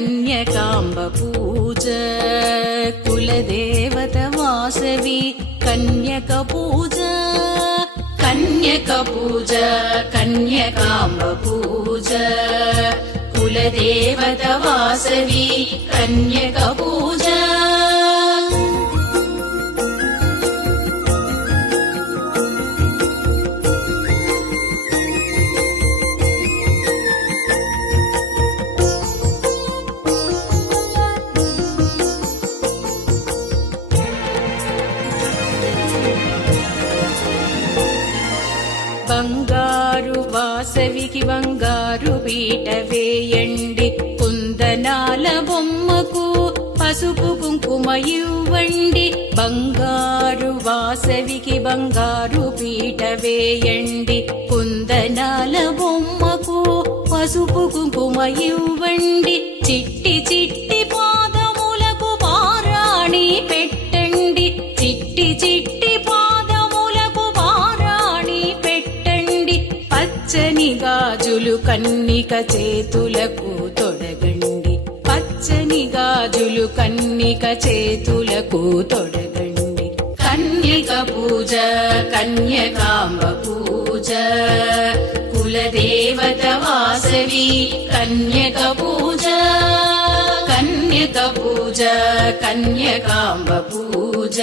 కన్యకాంబ పూజ కులదేవత వాసవి కన్యక పూజ కన్యక పూజ కన్యకాంబ పూజ కులదేవత వాసవి కన్యక పూజ బంగారు వాసవికి బంగారు పీట వేయండి కుందనాల బొమ్మకు పసుపు కుంకుమ ఇవ్వండి బంగారు వాసవికి బంగారు పీట వేయండి కుందనాల బొమ్మకు పసుపు కుంకుమ ఇవ్వండి చిట్టి చిట్టి పాదములకు పారాణి పెట్టండి చిట్టి చిట్టి పాదములకు పారాణి పెట్టండి పచ్చని గాజులు కన్నిక చేతులకు తొడగండి పచ్చని గాజులు కన్నిక చేతులకు తొడగండి కన్యక పూజ కన్యకాంబ పూజ కులదేవత వాసవి కన్యక పూజ కన్యక పూజ కన్యకాంబ పూజ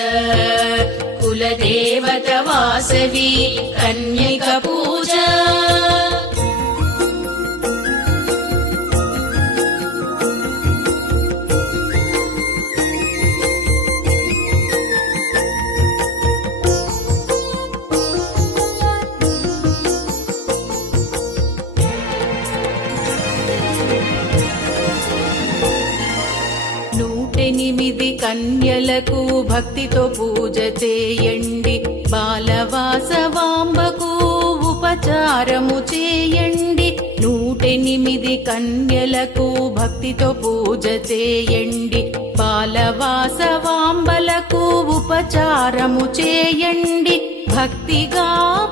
కులదేవత వాసవి కన్యక పూజ ఎనిమిది కన్యలకు భక్తితో పూజ చేయండి బాలవాసవాంబకు ఉపచారము చేయండి 108 కన్యలకు భక్తితో పూజ చేయండి బాలవాసవాంబలకు ఉపచారము చేయండి భక్తిగా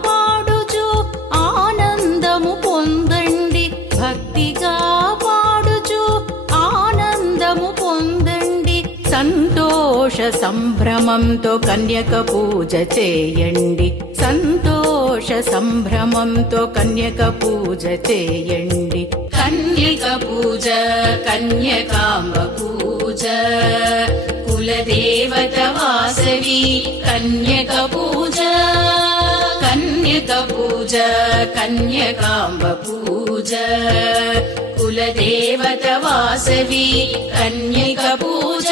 పాడుచు ఆనందము పొందండి భక్తిగా పాడుచు ఆనందము పొందండి సంతోష సంభ్రమంతో కన్యక పూజ చేయండి సంతోష సంభ్రమంతో కన్యక పూజ చేయండి కన్యక పూజ కన్యకాంబ పూజ కులదేవత వాసవి కన్యక పూజ కన్యక పూజ కన్యకాంబ పూజ కులదేవత వాసవి కన్యక పూజ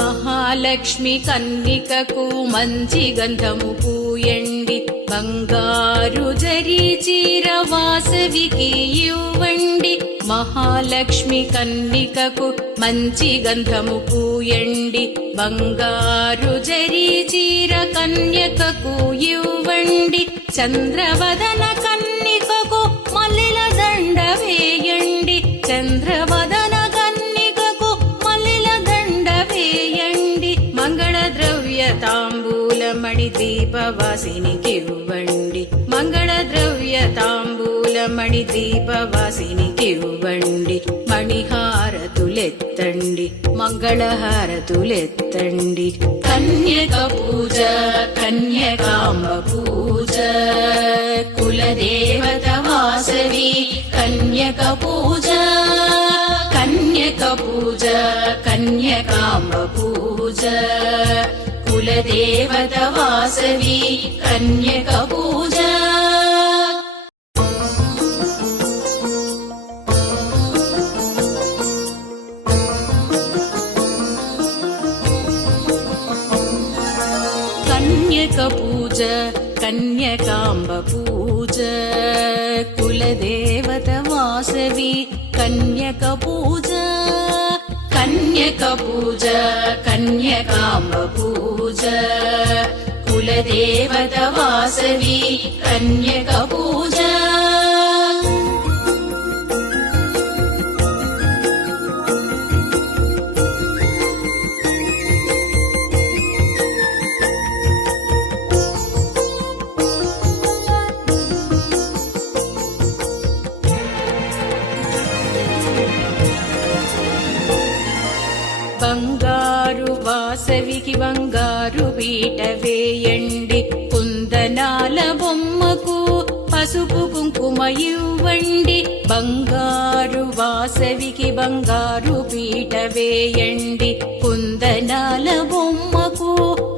మహాలక్ష్మి కన్నికకు మంచి గంధము పూయండి బంగారు జరీ చీర వాసవికి ఇవ్వండి మహాలక్ష్మి కన్నికకు మంచి గంధము పూయండి బంగారు జరీ చీర కన్యకకు ఇవ్వండి చంద్రవదన కన్నికకు మల్లెల దండ వేయండి చంద్రవదన కన్నికకు మల్లెల దండ వేయండి మంగళ ద్రవ్య తాంబూలమణి దీపవాసినికి ఇవ్వండి మంగళ ద్రవ్య తాంబూలమణి దీపవాసినికి ఇవ్వండి మణిహారతులెత్తండి మంగళహారతులెత్తండి కన్యక పూజ కన్యకాంబ పూజ కులదేవత వాసవి కన్యక పూజ కన్యక పూజ కన్యకాంబ పూజ కులదేవత వాసవి కన్యక పూజ కన్యక పూజ కన్యకాంబ పూజ కులదేవత వాసవి కన్యక పూజ కన్యక పూజ కన్యకాంబ పూజ కులదేవత వాసవి కన్యక పూజ బంగారు వాసవికి బంగారు పీట వేయండి, కుందనాల బొమ్మకు పసుపు కుంకుమ ఇవ్వండి. బంగారు వాసవికి బంగారు పీట వేయండి, కుందనాల బొమ్మకు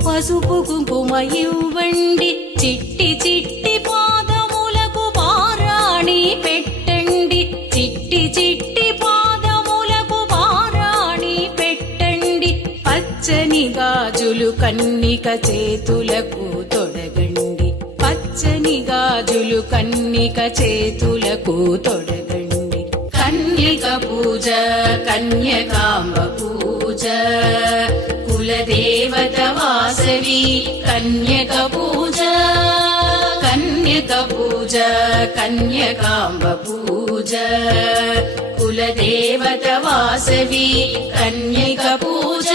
పసుపు కుంకుమ ఇవ్వండి. చిట్టి చిట్టి పాదములకు పారాణి పెట్టండి, చిట్టి చిట్టి పాదములకు పారాణి పెట్టండి. పచ్చని గాజులు కన్నిక చేతులకు తొడగండి, పచ్చని గాజులు కన్నిక చేతులకు తొడగండి. కన్యక పూజ కన్యకాంబ పూజ కులదేవత వాసవి కన్యక పూజ, కన్యక పూజ కన్యకాంబ పూజ కులదేవత వాసవి కన్యక పూజ.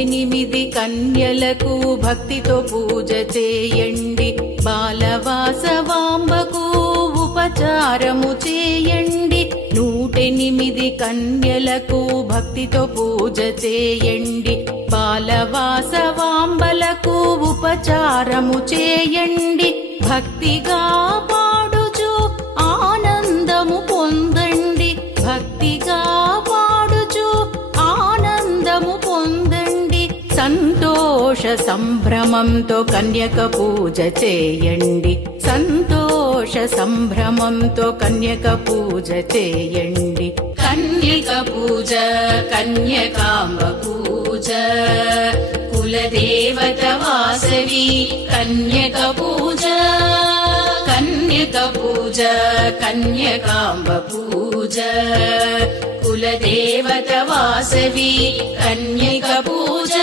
ఎనిమిది కన్యలకు భక్తితో పూజ చేయండి, బాలవాసవాంబకు ఉపచారము చేయండి. 108 కన్యలకు భక్తితో పూజ చేయండి, బాలవాసవాంబలకు ఉపచారము చేయండి. భక్తిగా పాడుచు ఆనందము పొందండి, భక్తిగా పాడుచు ఆనందము పొందండి. సంతోష సంభ్రమంతో కన్యక పూజ చేయండి, సంతోష సంభ్రమంతో కన్యక పూజ చేయండి. కన్యక పూజ కన్యకాంబ పూజ కులదేవత వాసవి కన్యక పూజ, కన్యక పూజ కన్యకాంబ పూజ కులదేవత వాసవి కన్యక పూజ.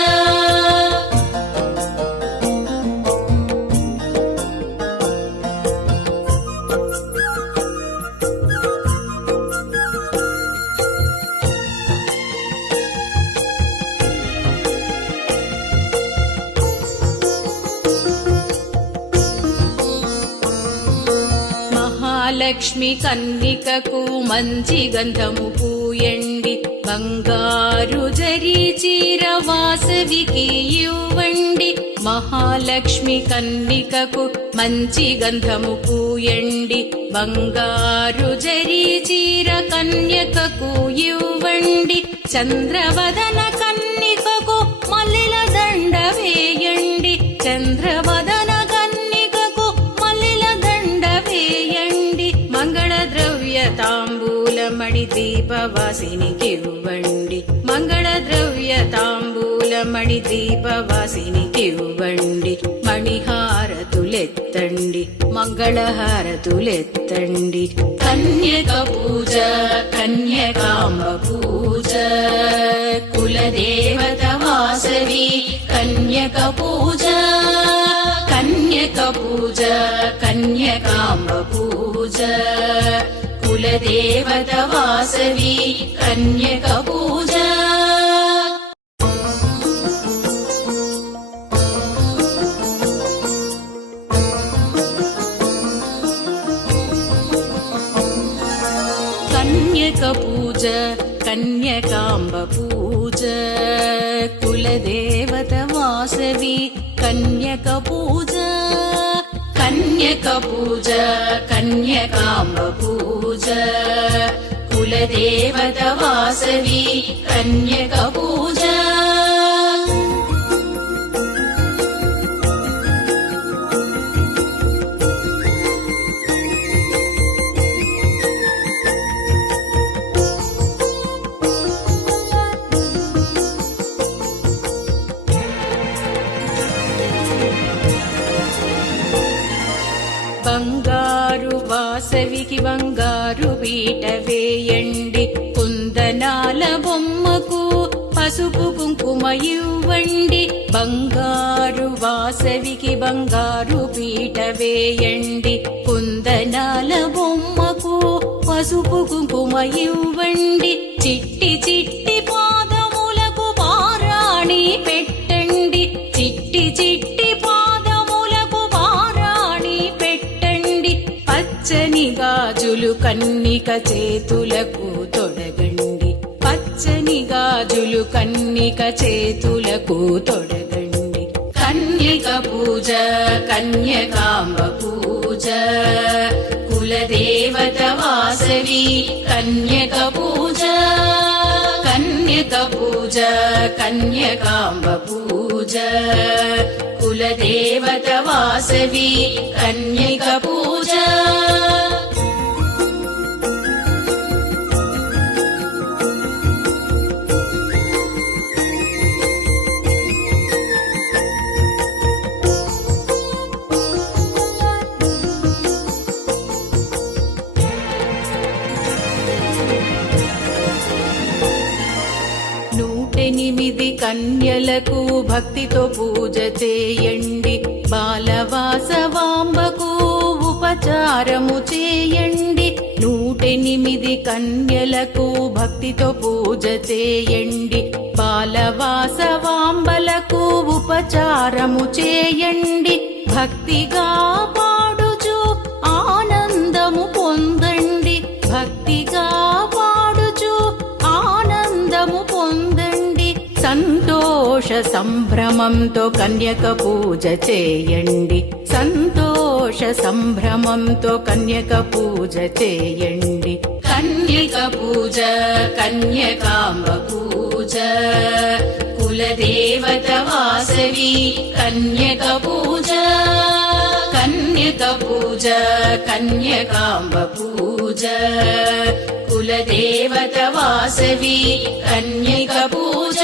మహాలక్ష్మి కన్నికకు మంచి గంధము పూయండి, బంగారు జరీ చీర వాసవికి ఇవ్వండి. మహాలక్ష్మి కన్నికకు మంచి గంధము పూయండి, బంగారు జరీ చీర కన్యకకు ఇవ్వండి. చంద్రవదన కన్నికకు మల్లెల దండ వేయండి, చంద్రవదన కన్నికకు మల్లెల దండ వేయండి. మంగళ ద్రవ్య తాంబూలమణి దీపవాసినికి ఇవ్వండి, మంగళ ద్రవ్య తాంబూలమణి దీపవాసినికి ఇవ్వండి. మణిహారతులెత్తండి, మంగళహారతులెత్తండి. కన్యక పూజ కన్యకాంబ పూజ కులదేవత వాసవి కన్యక పూజ, కన్యక పూజ కన్యకాంబ పూజ కులదేవత వాసవి కన్యక పూజ. కన్యక పూజ కన్యకాంబ పూజ కులదేవత వాసవి కన్యక పూజ, కన్యక పూజ కన్యకాంబ పూజ కులదేవత వాసవి కన్యక పూజ. బంగారు వాసవికి బంగారు పీట వేయండి, కుందనాల బొమ్మకు పసుపు కుంకుమ ఇవ్వండి. బంగారు వాసవికి బంగారు పీట వేయండి, కుందనాల బొమ్మకు పసుపు కుంకుమ ఇవ్వండి. చిట్టి చిట్టి పాదములకు పారాణి పెట్టండి, చిట్టి చిట్టి పాదములకు పారాణి పెట్టండి. పచ్చని గాజులు కన్నిక చేతులకు తొడగండి, పచ్చని గాజులు కన్నిక చేతులకు తొడగండి. కన్యక పూజ కన్యకాంబ పూజ, కులదేవత వాసవి కన్యక పూజ. కన్యక పూజ కన్యకాంబ పూజ, కులదేవత వాసవి కన్యక పూజ. ఎనిమిది కన్యలకు భక్తితో పూజ చేయండి, బాలవాసవాంబకు ఉపచారము చేయండి. 108 కన్యలకు భక్తితో పూజ చేయండి, బాలవాసవాంబలకు ఉపచారము చేయండి. భక్తిగా పాడుచు ఆనందము పొందండి, భక్తిగా పాడుచు ఆనందము పొందండి. సంతోష సంభ్రమంతో కన్యక పూజ చేయండి, సంతోష సంభ్రమంతో కన్యక పూజ చేయండి. కన్యక పూజ కన్యకాంబ పూజ, కులదేవత వాసవి కన్యక పూజ. కన్యక పూజ కన్యకాంబ పూజ, కులదేవత వాసవి కన్యక పూజ.